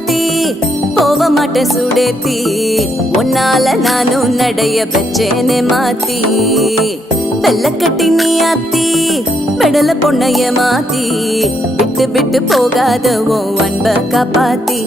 மாத்தி போக மாட்டேன் சுடேத்தி உன்னால நானும் நடைய பெச்சேனே மாத்தி வெள்ளக்கட்டி நீ ஆத்தி பெடல பொண்ணைய மாத்தி விட்டு விட்டு போகாத உன் அன்ப காப்பாத்தி